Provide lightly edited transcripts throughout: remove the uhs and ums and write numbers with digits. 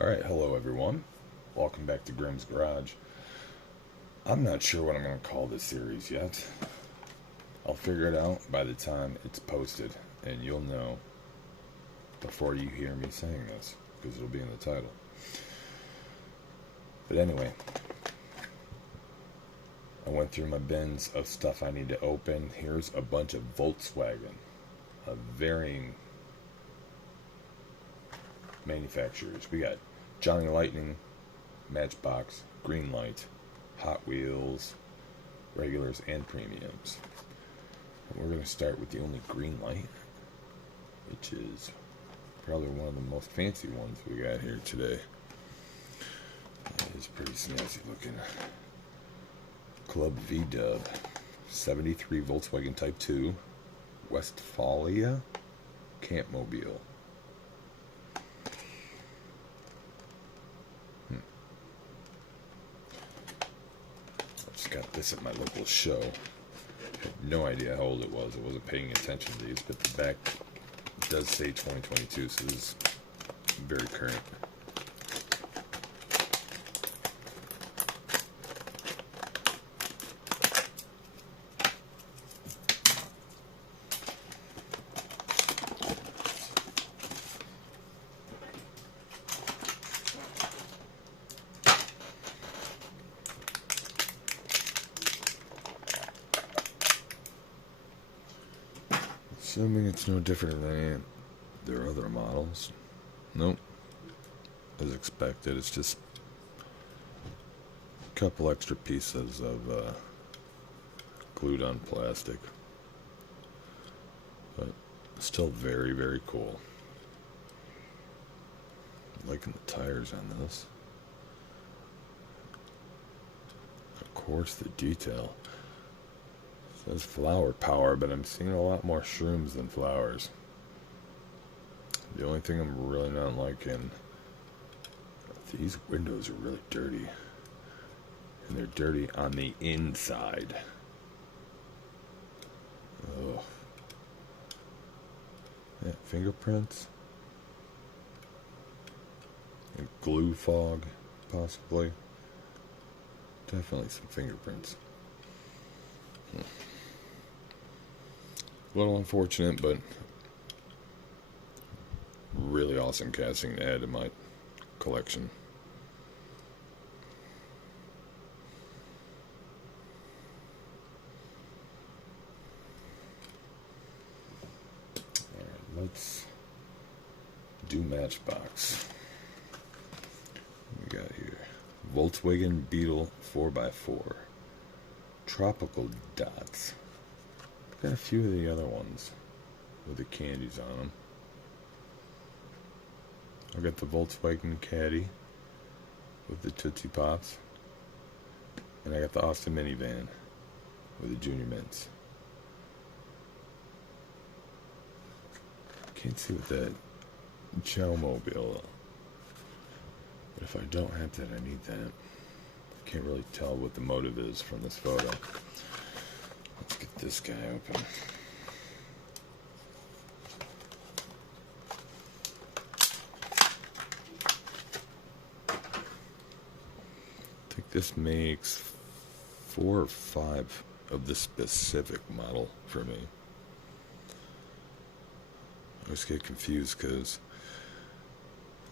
Alright, hello everyone. Welcome back to Grimm's Garage. I'm not sure what I'm going to call this series yet. I'll figure it out by the time it's posted, and you'll know before you hear me saying this, because it'll be in the title. But anyway, I went through my bins of stuff I need to open. Here's a bunch of Volkswagen, of varying manufacturers. We got Johnny Lightning, Matchbox, Greenlight, Hot Wheels, regulars, and premiums. And we're going to start with the only Greenlight, which is probably one of the most fancy ones we got here today. It is pretty snazzy looking. Club V-Dub, 73 Volkswagen Type 2, Westphalia, Campmobile. Got this at my local show. Had no idea how old it was. I wasn't paying attention to these, but the back does say 2022, so this is very current. Assuming it's no different than their other models. Nope. As expected, it's just a couple extra pieces of glued on plastic. But still very, very cool. Liking the tires on this. Of course, the detail. It says flower power, but I'm seeing a lot more shrooms than flowers. The only thing I'm really not liking, these windows are really dirty. And they're dirty on the inside. Oh. Yeah, fingerprints. And glue fog, possibly. Definitely some fingerprints. A little unfortunate, but really awesome casting to add to my collection. Alright, let's do Matchbox. What we got here? Volkswagen Beetle 4x4. Tropical dots. Got a few of the other ones with the candies on them. I got the Volkswagen Caddy with the Tootsie Pops, and I got the Austin minivan with the Junior Mints. Can't see what that Chow Mobile, but if I don't have that, I need that. Can't really tell what the motive is from this photo. Let's get this guy open. I think this makes 4 or 5 of this specific model for me. I always get confused because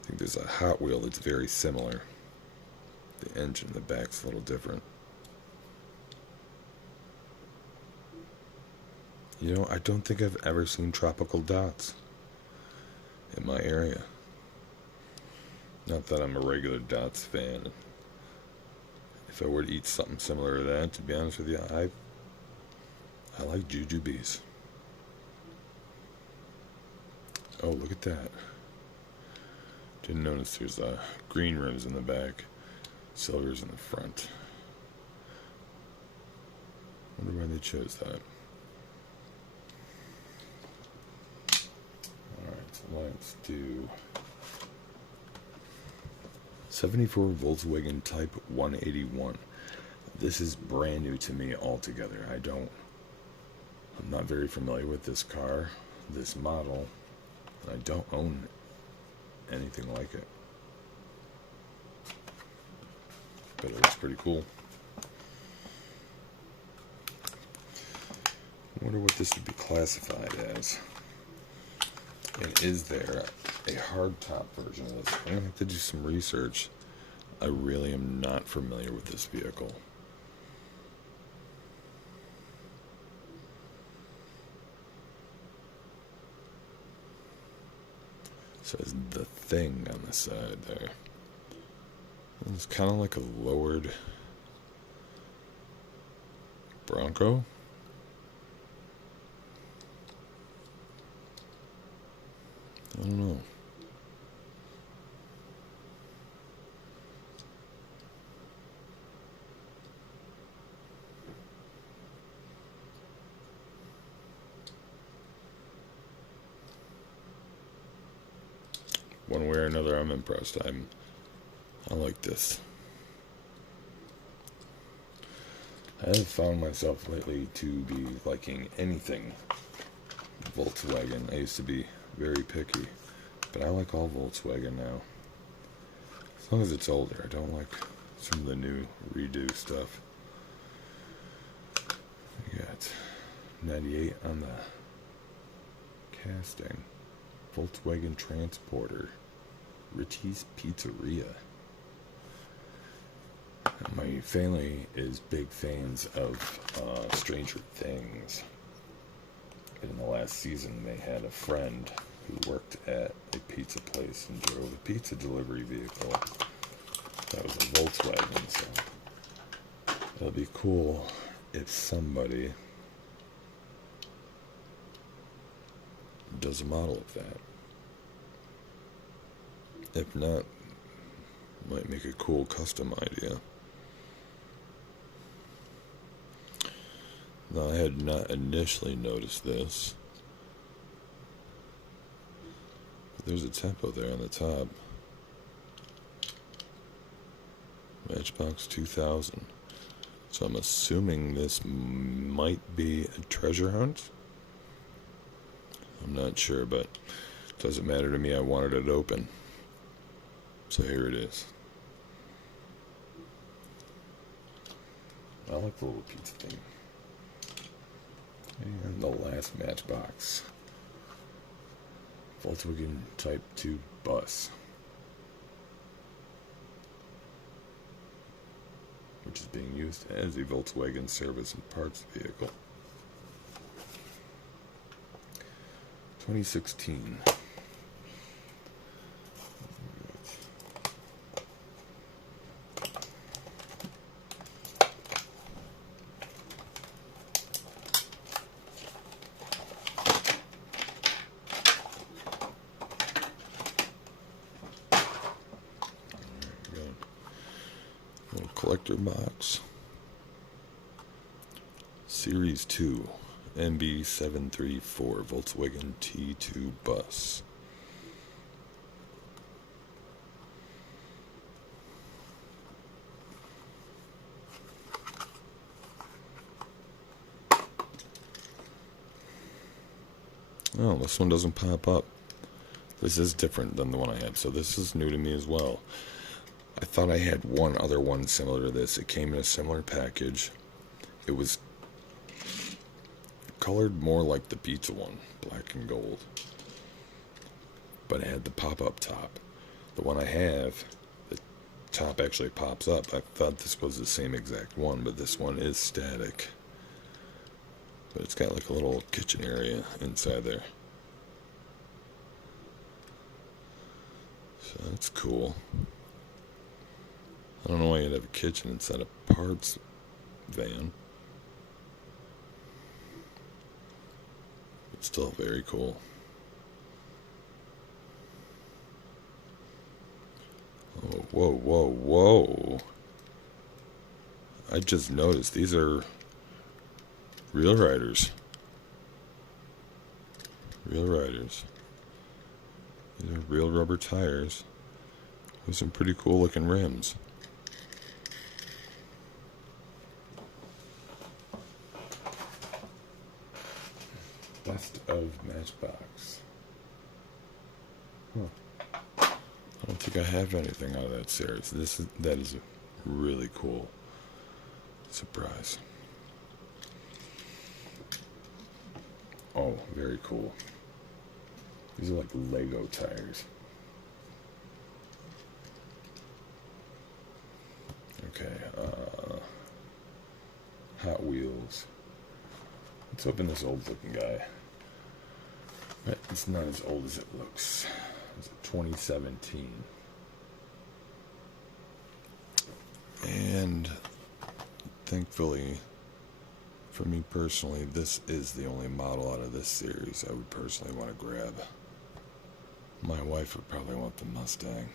I think there's a Hot Wheel that's very similar. The engine in the back's a little different. You know, I don't think I've ever seen tropical dots in my area. Not that I'm a regular dots fan. If I were to eat something similar to that, to be honest with you, I like jujubes. Oh, look at that. Didn't notice there's green rims in the back, silvers in the front. Wonder why they chose that. Let's do 74 Volkswagen Type 181. This is brand new to me altogether. I'm not very familiar with this car, this model. I don't own anything like it. but it looks pretty cool. I wonder what this would be classified as. And is there a hardtop version of this? I'm going to have to do some research. I really am not familiar with this vehicle. Says the thing on the side there. It's kind of like a lowered Bronco. I don't know. One way or another, I'm impressed. I like this. I have found myself lately to be liking anything Volkswagen. I used to be very picky, but I like all Volkswagen now. As long as it's older. I don't like some of the new redo stuff. We got 98 on the casting. Volkswagen Transporter. Richie's Pizzeria. My family is big fans of Stranger Things. In the last season, they had a friend who worked at a pizza place and drove a pizza delivery vehicle. That was a Volkswagen, so it'll be cool if somebody does a model of that. If not, might make a cool custom idea. Now, I had not initially noticed this, but there's a tempo there on the top. Matchbox 2000. So I'm assuming this might be a treasure hunt. I'm not sure, but it doesn't matter to me. I wanted it open. So here it is. I like the little pizza thing. And the last Matchbox. Volkswagen Type 2 bus. Which is being used as a Volkswagen service and parts vehicle. 2016. Little collector box. Series 2 MB734 Volkswagen T2 bus. Oh, this one doesn't pop up. This is different than the one I have, so this is new to me as well. I thought I had one other one similar to this. It came in a similar package. It was colored more like the pizza one, black and gold. But it had the pop-up top. The one I have, the top actually pops up. I thought this was the same exact one, but this one is static. But it's got like a little kitchen area inside there. So that's cool. I don't know why you'd have a kitchen inside a parts van. It's still very cool. Oh, whoa, whoa, whoa. I just noticed these are real riders. Real riders. These are real rubber tires with some pretty cool looking rims. Best of Matchbox. Huh. I don't think I have anything out of that series. That is Really cool surprise. Oh, very cool. These are like Lego tires. Okay, Hot Wheels. Let's open this old looking guy. But it's not as old as it looks. It's 2017. And thankfully, for me personally, this is the only model out of this series I would personally want to grab. My wife would probably want the Mustang.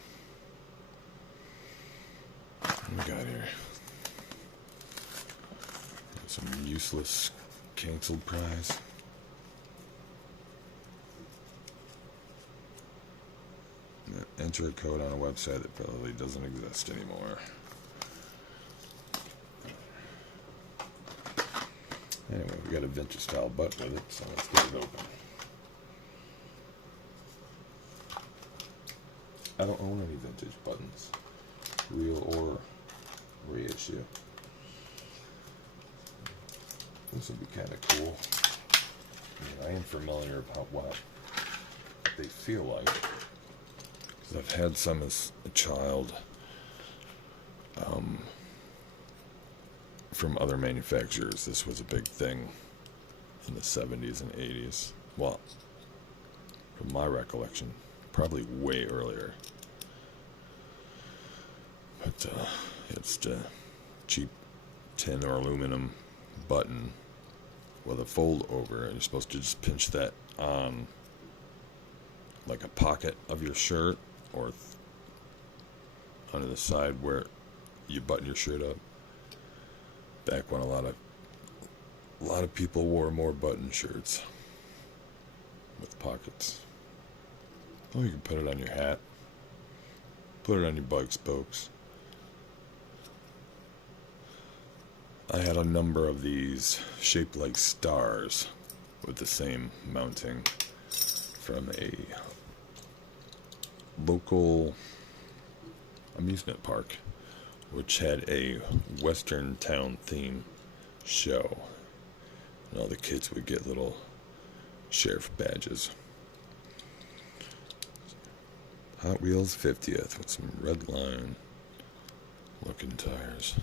What we got here? Some useless canceled prize. Enter a code on a website that probably doesn't exist anymore. Anyway, we got a vintage style butt with it, so let's get it open. I don't own any vintage buttons, real or reissue. This would be kind of cool. I am familiar about what they feel like, because I've had some as a child from other manufacturers. This was a big thing in the 70s and 80s. Well, from my recollection, probably way earlier. But it's a cheap tin or aluminum button with a fold over, and you're supposed to just pinch that on like a pocket of your shirt or under the side where you button your shirt up. Back when a lot of people wore more button shirts with pockets. Oh, you can put it on your hat, put it on your bike spokes. I had a number of these shaped like stars with the same mounting from a local amusement park, which had a Western town theme show. And all the kids would get little sheriff badges. Hot Wheels 50th with some red line looking tires.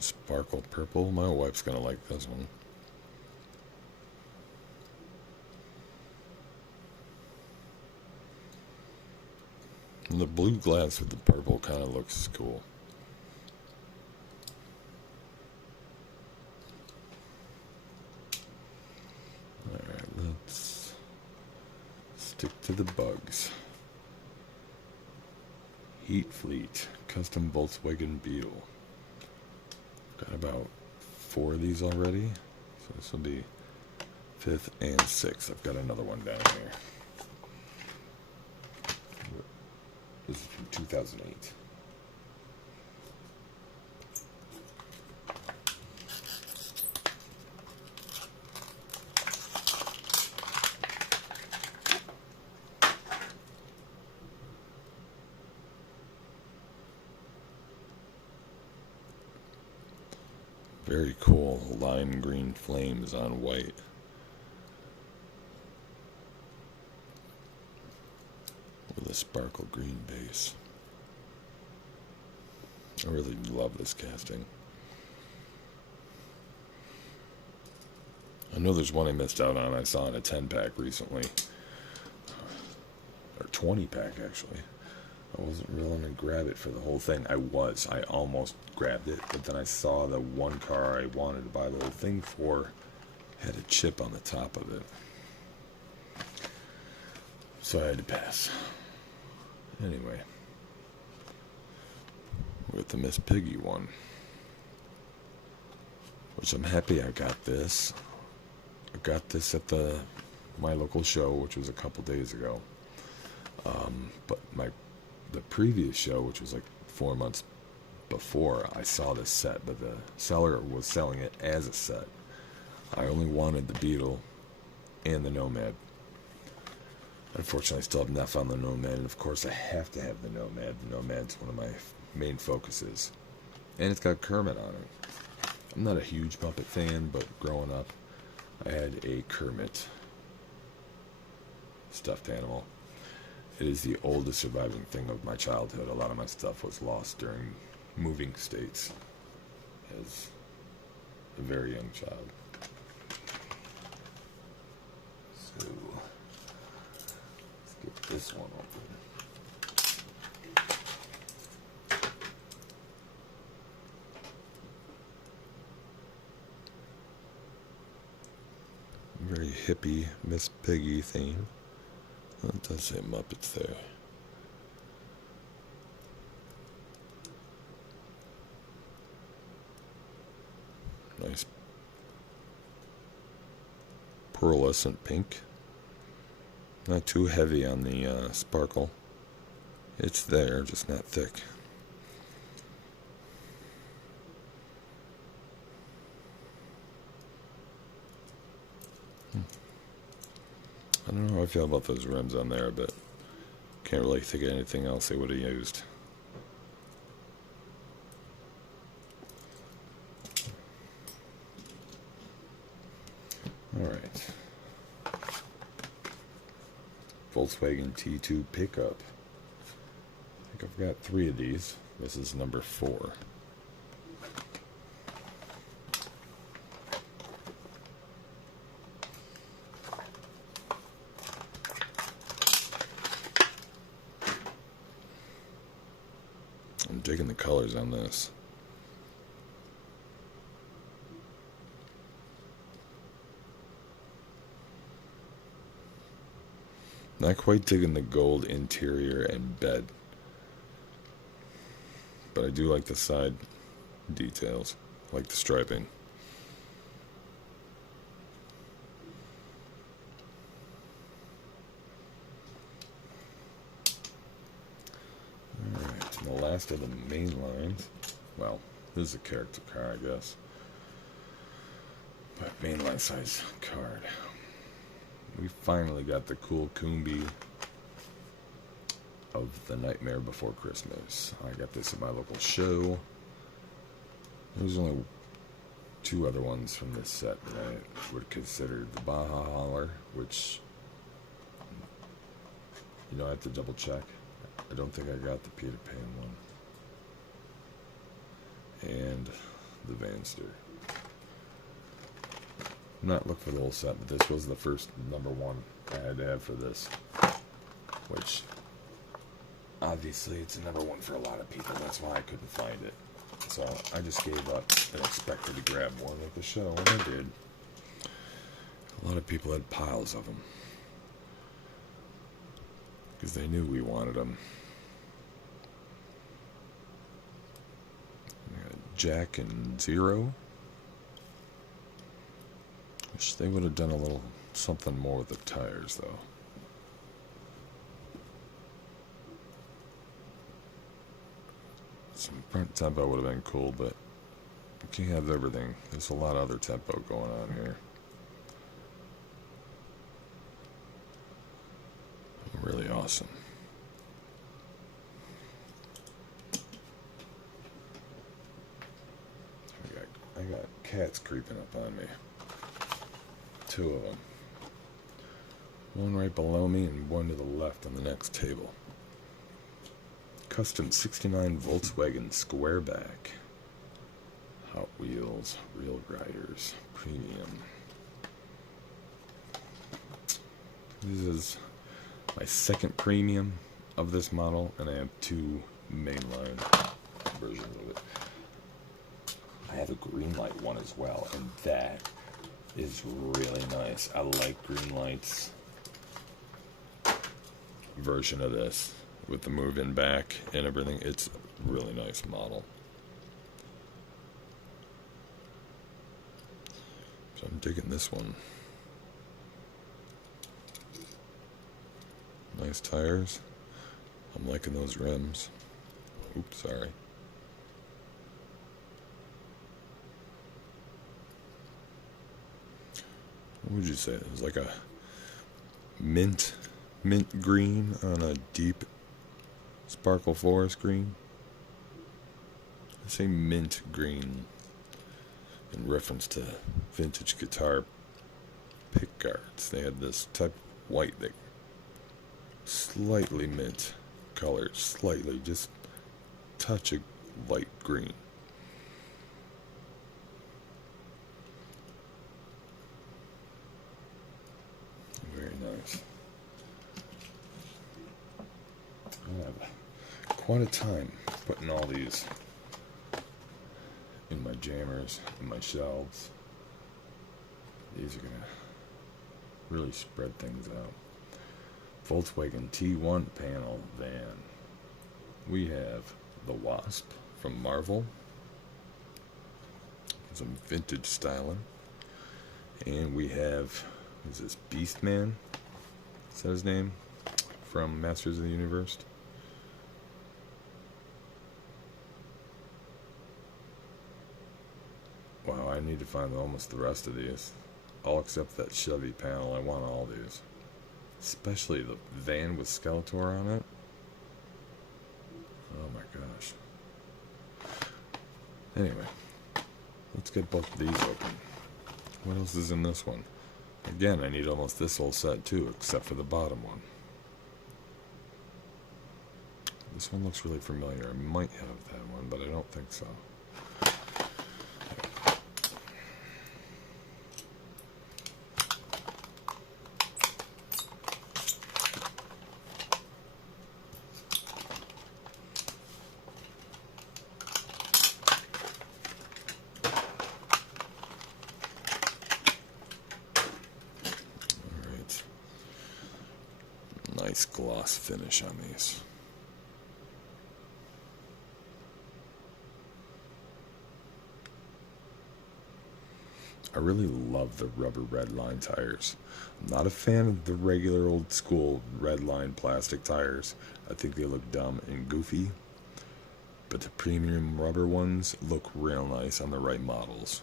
Sparkle purple. My wife's gonna like this one. And the blue glass with the purple kind of looks cool. Alright, let's stick to the bugs. Heat Fleet, custom Volkswagen Beetle. Got about 4 of these already, so this will be 5th and 6th. I've got another one down here. This is from 2008. Very cool, lime green flames on white. With a sparkle green base. I really love this casting. I know there's one I missed out on. I saw in a 10-pack recently. Or 20-pack, actually. I wasn't willing to grab it for the whole thing. I almost grabbed it, but then I saw the one car I wanted to buy the whole thing for had a chip on the top of it. So I had to pass. Anyway. With the Miss Piggy one. Which I'm happy I got this. I got this at my local show, which was a couple days ago. But the previous show, which was like 4 months before, I saw this set, but the seller was selling it as a set. I only wanted the Beetle and the Nomad. Unfortunately, I still have not found the Nomad, and of course I have to have the Nomad. The Nomad's one of my main focuses. And it's got Kermit on it. I'm not a huge Muppet fan, but growing up, I had a Kermit stuffed animal. It is the oldest surviving thing of my childhood. A lot of my stuff was lost during moving states as a very young child. So, let's get this one open. Very hippie Miss Piggy theme. Oh, it does say Muppets there. Nice pearlescent pink. Not too heavy on the sparkle. It's there, just not thick. I don't know how I feel about those rims on there, but can't really think of anything else they would have used. Alright. Volkswagen T2 pickup. I think I've got 3 of these. This is number 4. I'm digging the colors on this. Not quite digging the gold interior and bed, but I do like the side details, like the striping. Alright, the last of the main lines. Well, this is a character car, I guess. But mainline size card. We finally got the cool Coombi of The Nightmare Before Christmas. I got this at my local show. There's only 2 other ones from this set that I would consider the Baja Holler, which, you know, I have to double check. I don't think I got the Peter Pan one. And the Vanster. I'm not looking for the whole set, but this was the first number 1 I had to have for this. Which, obviously, it's a number 1 for a lot of people. That's why I couldn't find it. So I just gave up and expected to grab one at the show, and I did. A lot of people had piles of them. Because they knew we wanted them. Jack and Zero. Wish they would have done a little something more with the tires, though. Some front tempo would have been cool, but you can't have everything. There's a lot of other tempo going on here. Really awesome. I got cats creeping up on me. 2 of them. One right below me and one to the left on the next table. Custom 69 Volkswagen Squareback. Hot Wheels, Real Riders, Premium. This is my second premium of this model, and I have 2 mainline versions of it. I have a Greenlight one as well, and that is really nice. I like Greenlight's version of this with the move-in back and everything. It's a really nice model. So I'm digging this one. Nice tires. I'm liking those rims. Oops, sorry. What would you say? It was like a mint mint green on a deep sparkle forest green. I say mint green in reference to vintage guitar pick guards. They had this type of white that slightly mint colored, slightly, just touch of light green. Very nice. I have quite a time putting all these in my jammers, in my shelves. These are gonna really spread things out. Volkswagen T1 panel van. We have the Wasp from Marvel. Some vintage styling. And we have, is this Beastman? Is that his name? From Masters of the Universe. Wow, I need to find almost the rest of these. All except that Chevy panel. I want all these. Especially the van with Skeletor on it. Oh my gosh. Anyway, let's get both of these open. What else is in this one? Again, I need almost this whole set too, except for the bottom one. This one looks really familiar. I might have that one, but I don't think so. Nice gloss finish on these. I really love the rubber red line tires. I'm not a fan of the regular old school red line plastic tires. I think they look dumb and goofy. But the premium rubber ones look real nice on the right models.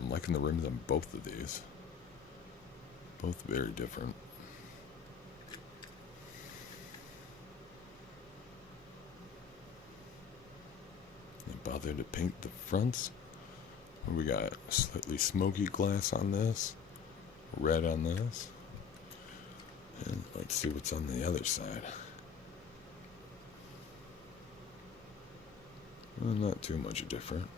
I'm liking the rims on both of these. Both very different. They bothered to paint the fronts. We got slightly smoky glass on this, red on this, and let's see what's on the other side. Well, not too much different.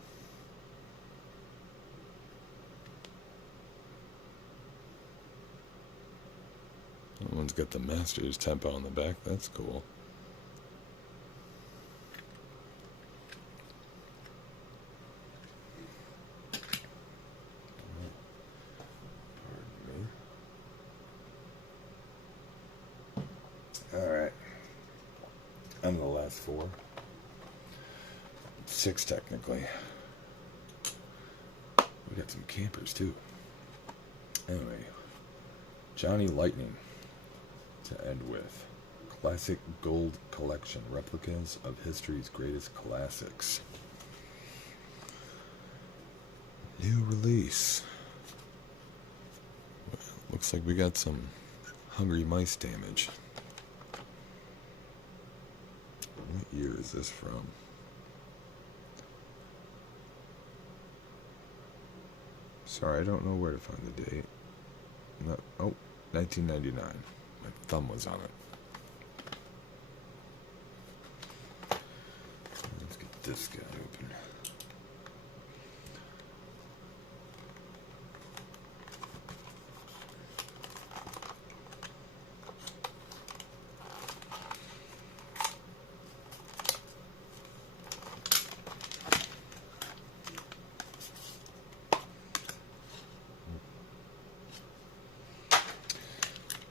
That one's got the Masters tempo on the back. That's cool. Alright. I'm the last four. 6 technically. We got some campers too. Anyway. Johnny Lightning to end with. Classic Gold Collection. Replicas of history's greatest classics. New release. Well, looks like we got some hungry mice damage. What year is this from? Sorry, I don't know where to find the date. No, oh, 1999. My thumb was on it. Let's get this guy open.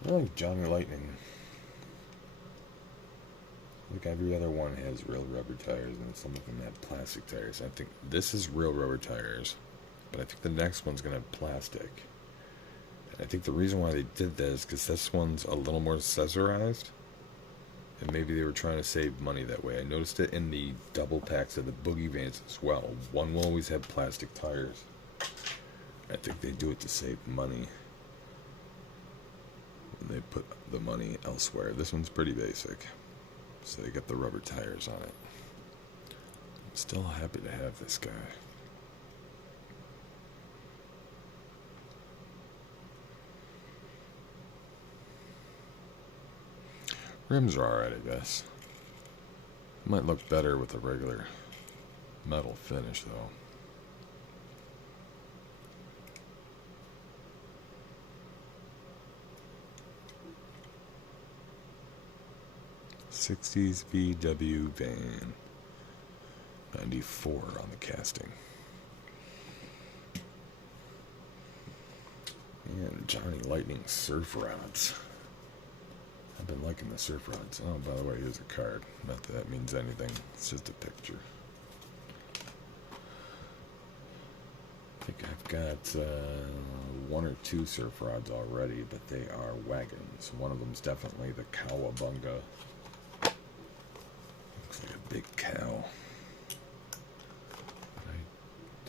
I like Johnny Lightning. Like every other one has real rubber tires, and some of them have plastic tires. I think this is real rubber tires, but I think the next one's gonna have plastic. And I think the reason why they did this is because this one's a little more accessorized, and maybe they were trying to save money that way. I noticed it in the double packs of the Boogie Vans as well. One will always have plastic tires. I think they do it to save money. They put the money elsewhere. This one's pretty basic, so they got the rubber tires on it. I'm still happy to have this guy. Rims are alright, I guess. Might look better with a regular metal finish, though. '60s VW van. 94 on the casting. And Johnny Lightning surf rods. I've been liking the surf rods. Oh, by the way, here's a card. Not that that means anything. It's just a picture. I think I've got one or two surf rods already, but they are wagons. One of them's definitely the Cowabunga. Looks like a big cow. But I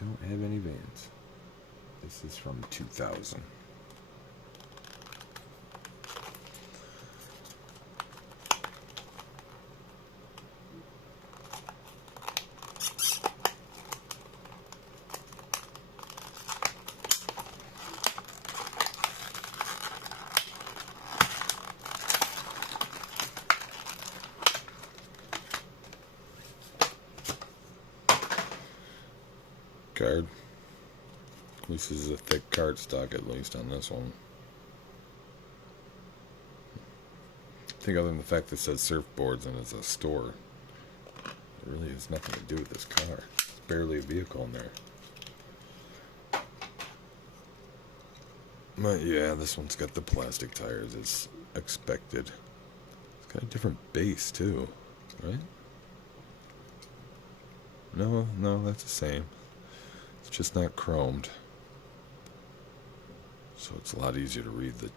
don't have any vans. This is from 2000. Card. This is a thick card stock, at least on this one. I think other than the fact that it says surfboards and it's a store, it really has nothing to do with this car. There's barely a vehicle in there. But yeah, this one's got the plastic tires as expected. It's got a different base too, right? No, that's the same. It's just not chromed. So it's a lot easier to read the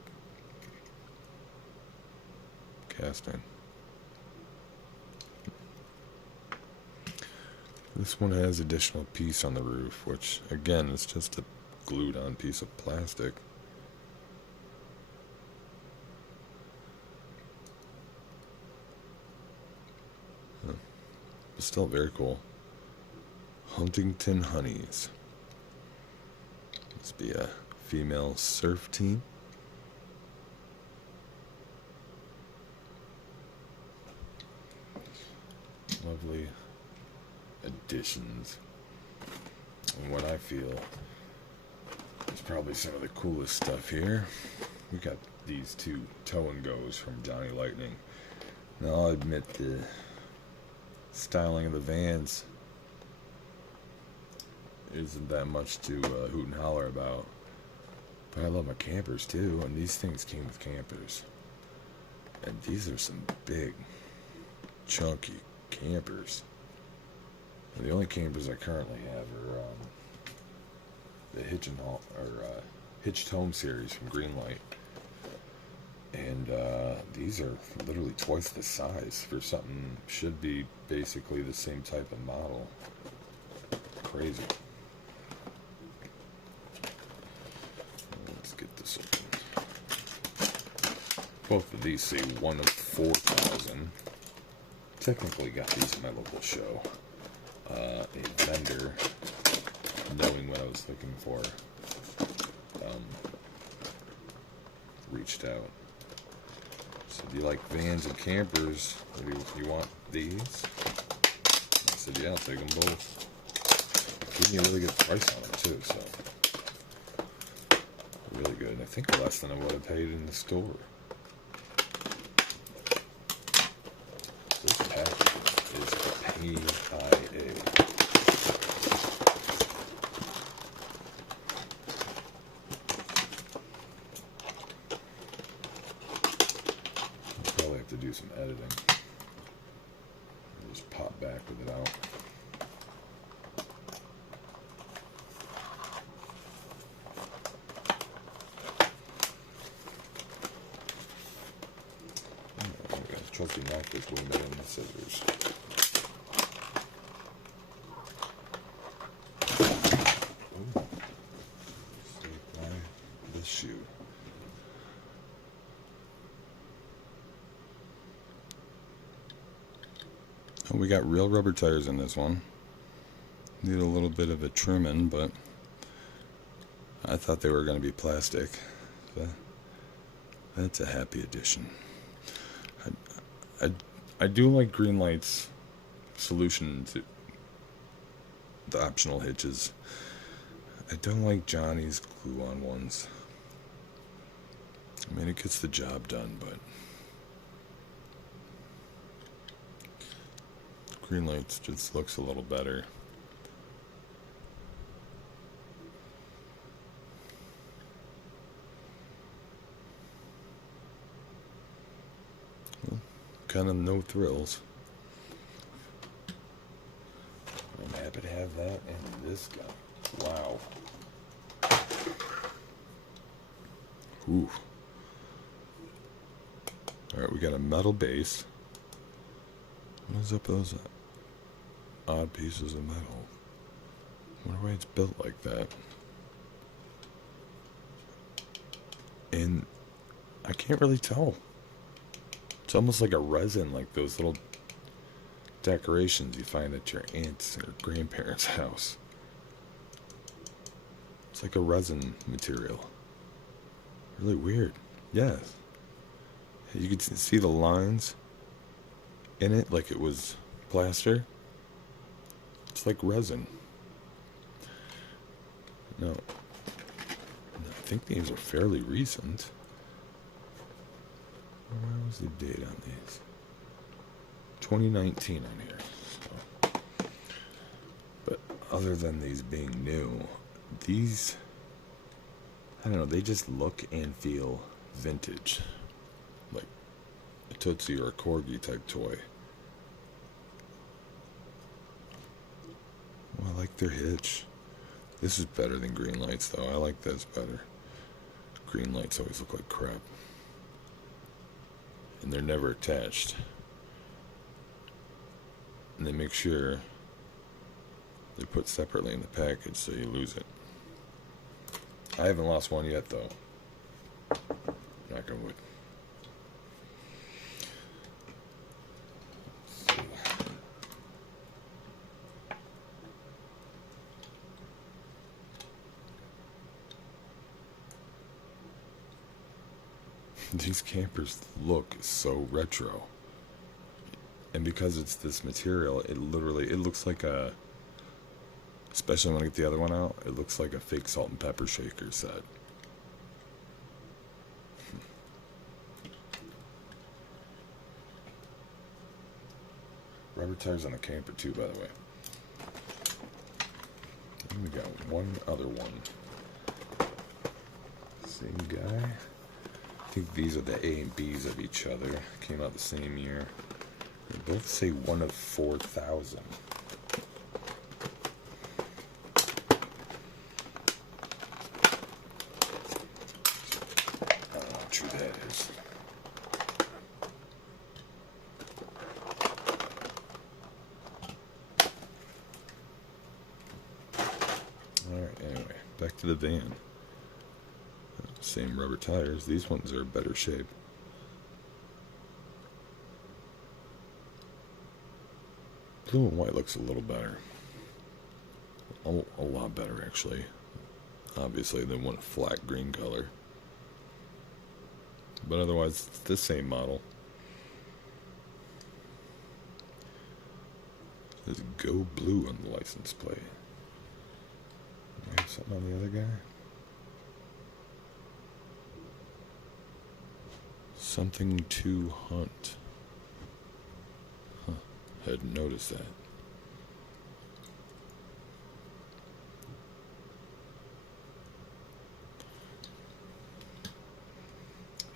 casting. This one has additional piece on the roof, which again is just a glued on piece of plastic. It's still very cool. Huntington Honeys. Must be a female surf team. Lovely additions. And what I feel is probably some of the coolest stuff here. We got these two tow and goes from Johnny Lightning. Now I'll admit the styling of the vans isn't that much to hoot and holler about, but I love my campers too, and these things came with campers, and these are some big chunky campers. And the only campers I currently have are the Hitched Home series from Greenlight, and these are literally twice the size for something should be basically the same type of model. Crazy. Let's get this open. Both of these say 1 of 4,000. Technically got these at my local show. A vendor, knowing what I was looking for, reached out. So do you like vans and campers? Or do you want these? I said, yeah, I'll take them both. Gave me a really good price on them too, so really good. I think less than I would have paid in the store. This package is PIA. I'll probably have to do some editing. I'll just pop back with it out. Trusty knife is going in the scissors. Ooh. shoe. Oh, we got real rubber tires in this one. Need a little bit of a trimming, but I thought they were going to be plastic. So that's a happy addition. I do like Greenlight's solution to the optional hitches. I don't like Johnny's glue-on ones. I mean, it gets the job done, but Greenlight's just looks a little better. Well, kind of no thrills. I'm happy to have that and this guy. Wow. Ooh. Alright, we got a metal base. What is up with those odd pieces of metal? I wonder why it's built like that. And I can't really tell. It's almost like a resin, like those little decorations you find at your aunt's or grandparents' house. It's like a resin material. Really weird. Yes. You can see the lines in it like it was plaster. It's like resin. No. I think these are fairly recent. Where was the date on these? 2019 on here. So. But other than these being new, these, I don't know, they just look and feel vintage. Like a Tootsie or a Corgi type toy. Well, I like their hitch. This is better than Greenlight's though. I like this better. Greenlights always look like crap. And they're never attached. And they make sure they're put separately in the package so you lose it. I haven't lost one yet though. Knock on wood. These campers look so retro. And because it's this material, it looks like a, especially when I get the other one out, it looks like a fake salt and pepper shaker set. Rubber tires on the camper too, by the way. And we got one other one. Same guy. I think these are the A and B's of each other. Came out the same year. They both say 1 of 4,000. I don't know how true that is. Alright, anyway, back to the van. Same rubber tires. These ones are in better shape. Blue and white looks a little better. A lot better, actually. Obviously, than one flat green color. But otherwise, it's the same model. It says Go Blue on the license plate. Maybe something on the other guy? Something to hunt. Huh. Hadn't noticed that.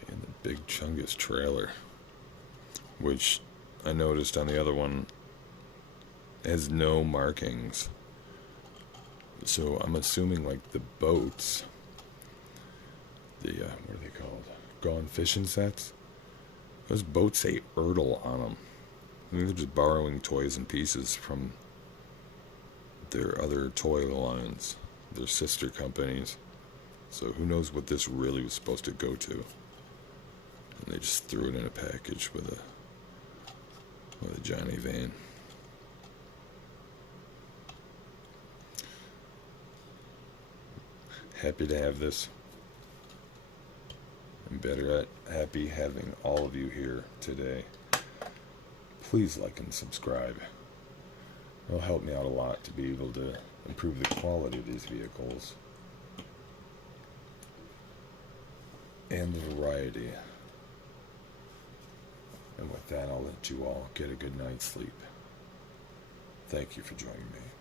And the Big Chungus trailer, which I noticed on the other one has no markings. So I'm assuming like the boats, what are they called? Gone fishing sets. Those boats say Ertl on them. I think they're just borrowing toys and pieces from their other toy lines, their sister companies. So who knows what this really was supposed to go to. And they just threw it in a package with a Johnny van. Happy to have this. And better yet, happy having all of you here today. Please like and subscribe. It'll help me out a lot to be able to improve the quality of these vehicles. And the variety. And with that, I'll let you all get a good night's sleep. Thank you for joining me.